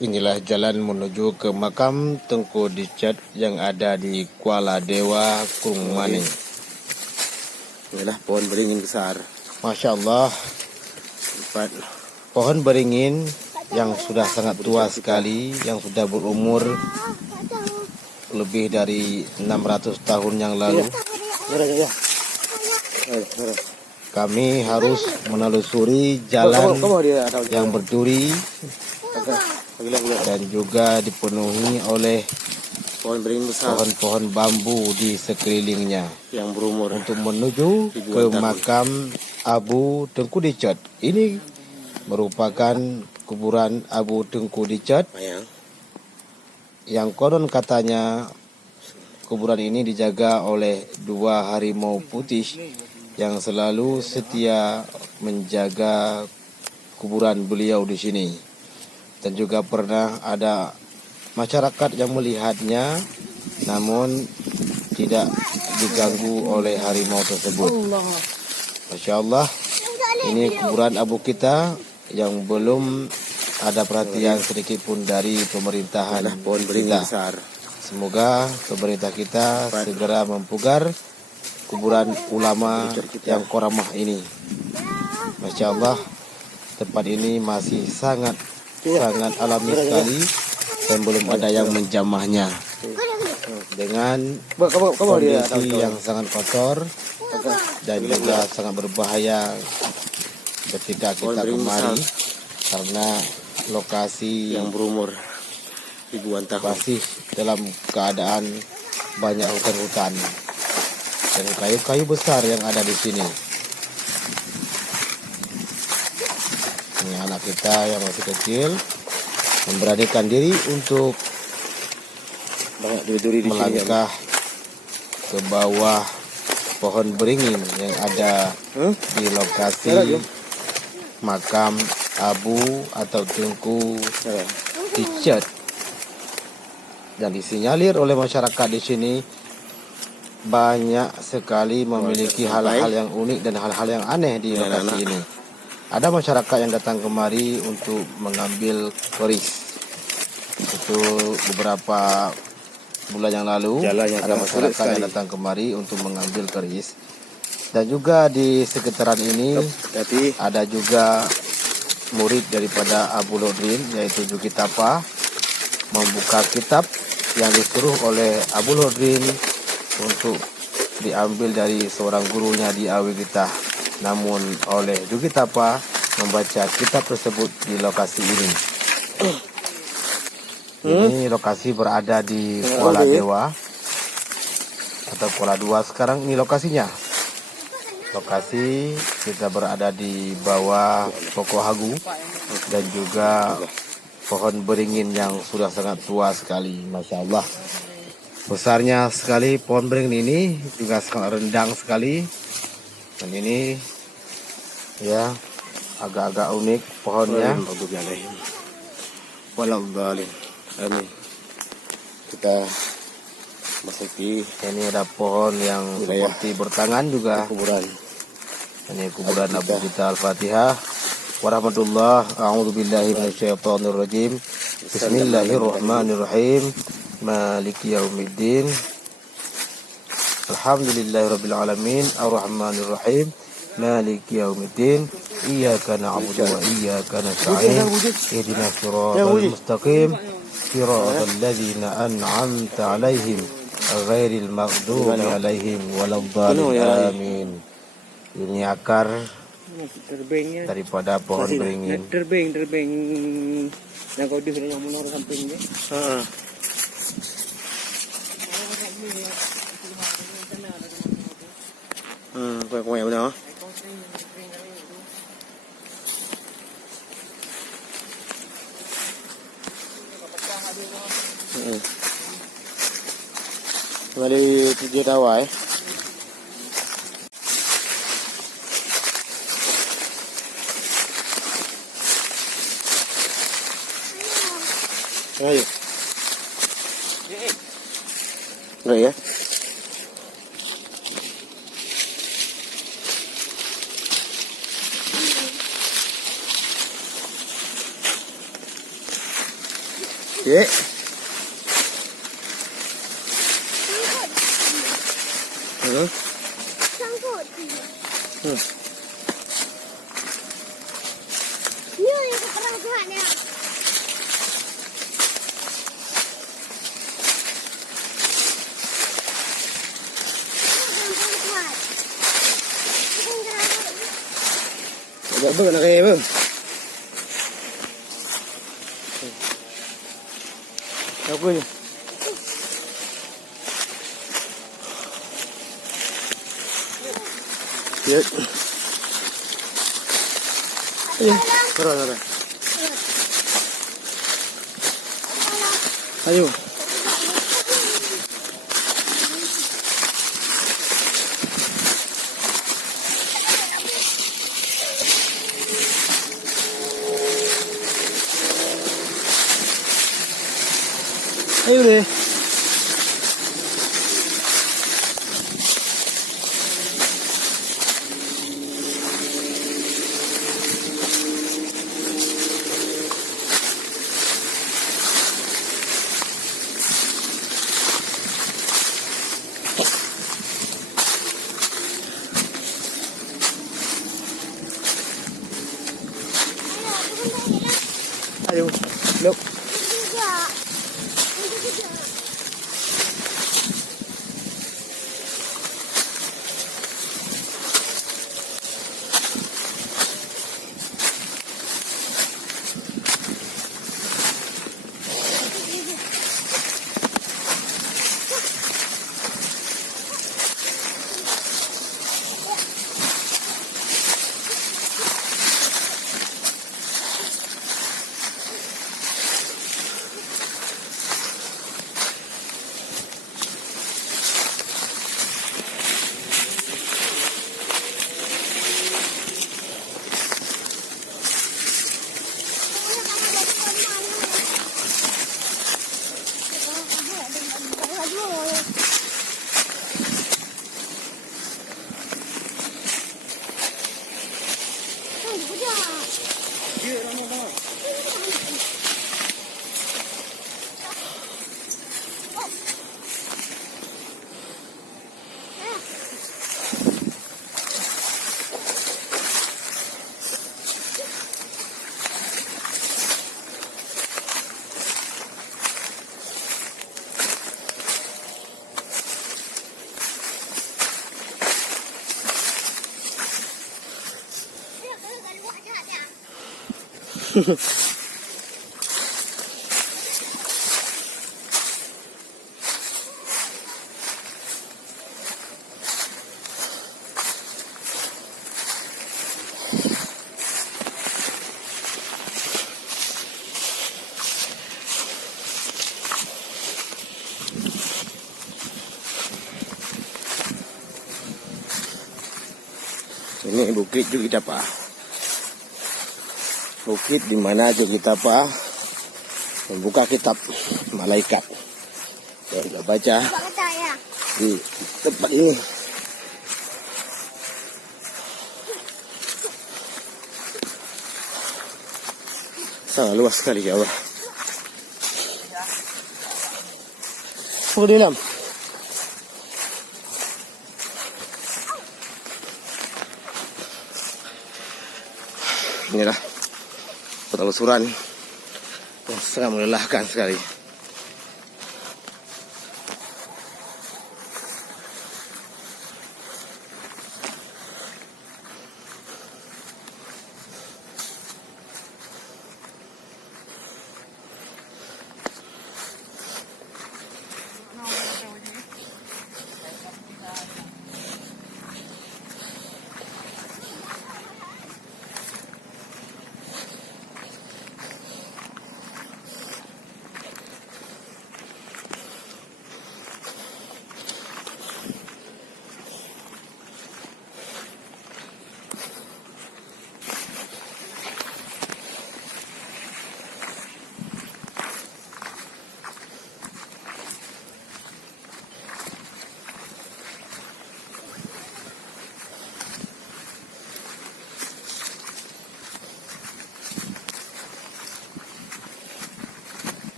Inilah jalan menuju ke makam Tengku Dicet yang ada di Kuala Dewa, Kurung Maning. Inilah pohon beringin besar. Masya Allah, pohon beringin yang sudah sangat tua sekali, yang sudah berumur lebih dari 600 tahun yang lalu. Kami harus menelusuri jalan yang berduri dan juga dipenuhi oleh pohon-pohon bambu di sekelilingnya yang berumur untuk menuju ke makam Abu Tengku Dicet. Ini merupakan kuburan Abu Tengku Dicet yang konon katanya kuburan ini dijaga oleh 2 harimau putih yang selalu setia menjaga kuburan beliau di sini. Dan juga pernah ada masyarakat yang melihatnya namun tidak diganggu oleh harimau tersebut. Masya Allah, ini kuburan abu kita yang belum ada perhatian sedikit pun dari pemerintahan kita. Semoga pemerintah kita segera mempugar kuburan ulama yang koramah ini. Masya Allah, tempat ini masih sangat alami sekali dan belum ada yang menjamahnya. Dengan kondisi yang sangat kotor dan juga sangat berbahaya ketika kita kemari karena lokasi yang berumur ribuan tahun masih dalam keadaan banyak hutan-hutan dan kayu-kayu besar yang ada di sini. Ini anak kita yang masih kecil memberanikan diri untuk melangkah ke bawah pohon beringin yang ada di lokasi makam Abu atau Tengku Dicet. Dan disinyalir oleh masyarakat di sini banyak sekali memiliki hal-hal yang unik dan hal-hal yang aneh di lokasi ini. Ada masyarakat yang datang kemari untuk mengambil keris. Itu beberapa bulan yang lalu ada masyarakat yang datang kemari untuk mengambil keris. Dan juga di sekitaran ini ada juga murid daripada Abu Lodrin, yaitu Juki Tapa, membuka kitab yang disuruh oleh Abu Lodrin untuk diambil dari seorang gurunya di Awigitah. Namun oleh Juki Tapa membaca kitab tersebut di lokasi ini. Ini lokasi berada di Kuala Dewa atau Kuala Dua sekarang. Ini lokasinya. Lokasi kita berada di bawah pokok hagu dan juga pohon beringin yang sudah sangat tua sekali. Masya Allah, besarnya sekali pohon beringin ini, juga sangat rendang sekali. Dan ini ya agak-agak unik pohonnya. Amin. Kita masuki. Ini ada pohon yang seperti bertangan juga. Kuburan. Ini kuburan Abu kita. Al-Fatihah. Warahmatullah. A'udzubillahi minasyaitonirrajim. Bismillahirrahmanirrahim. Maliki yaumiddin. Alhamdulillahirabbil alamin. Arrahmanirrahim. Maliki yaumiddin. Iyyaka na'budu wa iyyaka nasta'in. Ihdinas siratal mustaqim. Siratal ladzina an'amta 'alaihim ghairil maghdubi 'alaihim waladdallin. Amin. Ini akar daripada pohon beringin. Terbang yang kau di yang menurut sampingnya. Kau yang mana? Kembali 7 tahun. Ayo. Enggak ya? Dek. Hmm. Hmm. Agak ber nak kaya ber. Apa ni? Ya. Ayo, terus. Ayo. Ayo deh. Ayo, look. Ini bukit juga kita pak. Bukit di mana juga kita pak membuka kitab malaikat. Dan kita baca di tempat ini. Sangat luas sekali ya Allah. Apa di dalam? Inilah penelusuran yang sangat melelahkan sekali.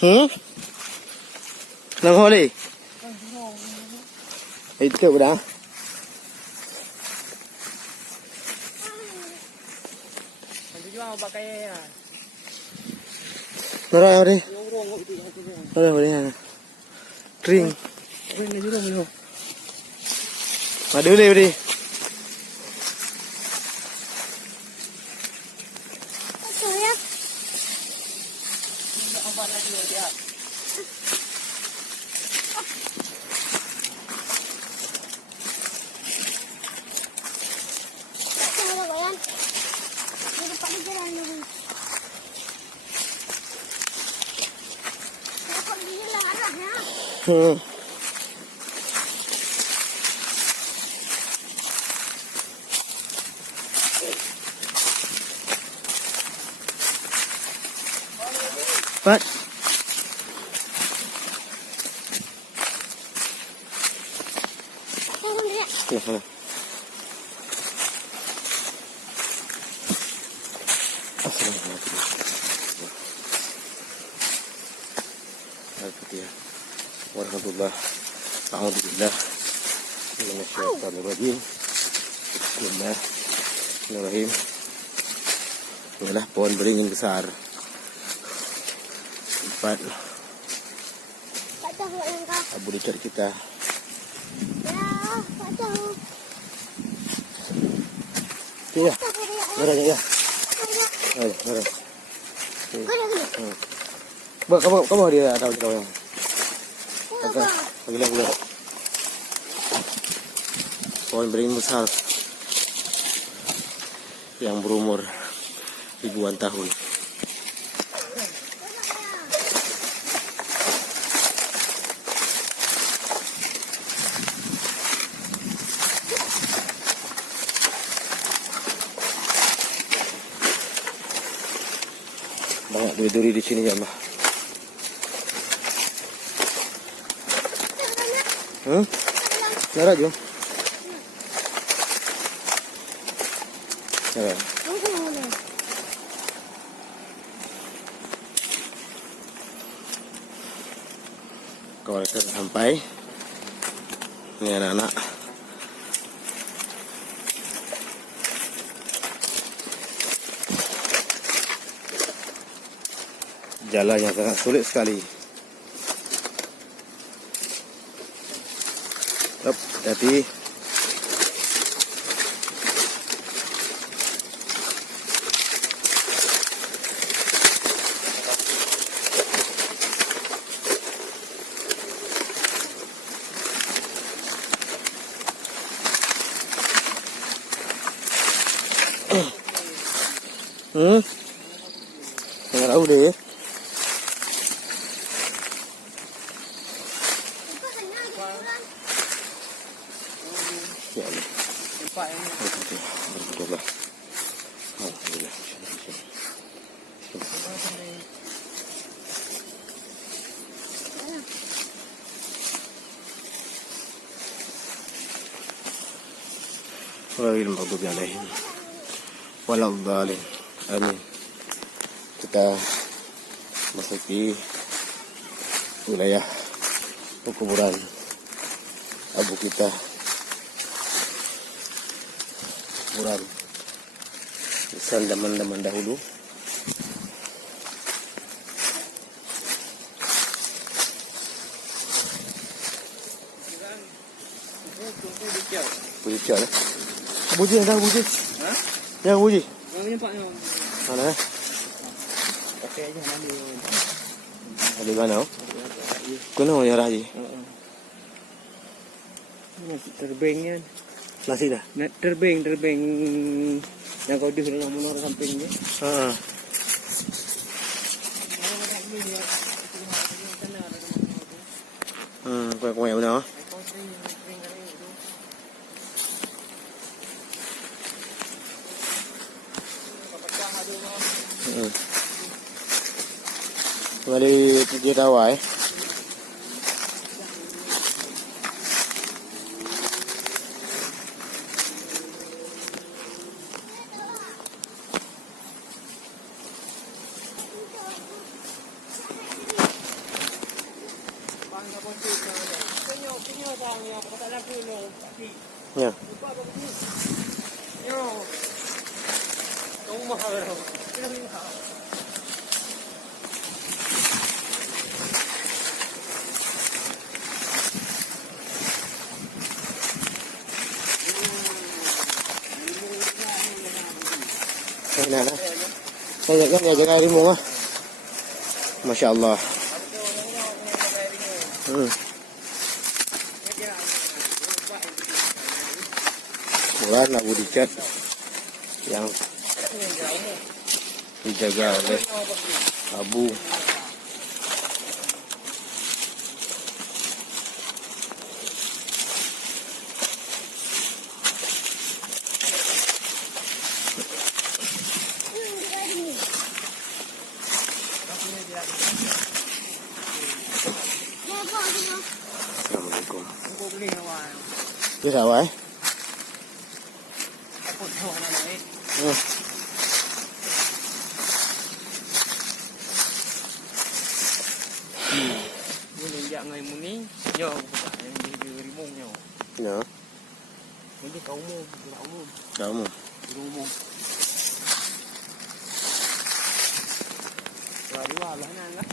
Nang huli. Itu dah. Nanti juga pakai ya. Nara huli. Urung itu itu. Nara huli. Kering. Ini urung itu. Madu huli huli. Pat. Warahmatullah. Alhamdulillah. Bismillahirrahmanirrahim. Bismillahirrahmanirrahim. Inilah pohon beringin besar. Tempat Abu Richard kita. Iya. Marah ya. Ayo, marah. Kamu dia tahu kau yang. Lagi. Pohon beringin besar yang berumur ribuan tahun. Banyak duri-duri di sini ya, Mbak. Nara jom. Nara. Kalau kita sampai, ini anak-anak. Jalannya sangat sulit sekali. Hati-hati. Nggak tahu deh. Ya Allah. Alhamdulillah. Alhamdulillah. Wa'il maghdubi alaihim waladhdallin. Amin. Kita masuki wilayah kuburan abu kita. Kuburan misal zaman-zaman dahulu. Buji lah. Buji dah buji. Hah? Yang buji. Yang ni Pak yang. Mana? Okey aja nanti. Ada mana? Kena ya raji. Masih terbangnya. Masih dah. Nak terbang yang kau di dalam menara sampingnya. Ha. Kau yang mana? Kembali kerja tawai. Ya. Yo. Kamu mahal bro. Kita beli mahal. Nah, saya kan ya jaga harimau ah. Masya Allah. Bulan Abu dicat yang dijaga oleh Abu. Assalamualaikum. Aku beli kawan. Dia sawah. Aku tahu anak lain. Ini jak ngai muni, yo yang di rimong yo. Ya, Ini kau umum, tidak umum, kamu. tidak umum. Lari wala na lah.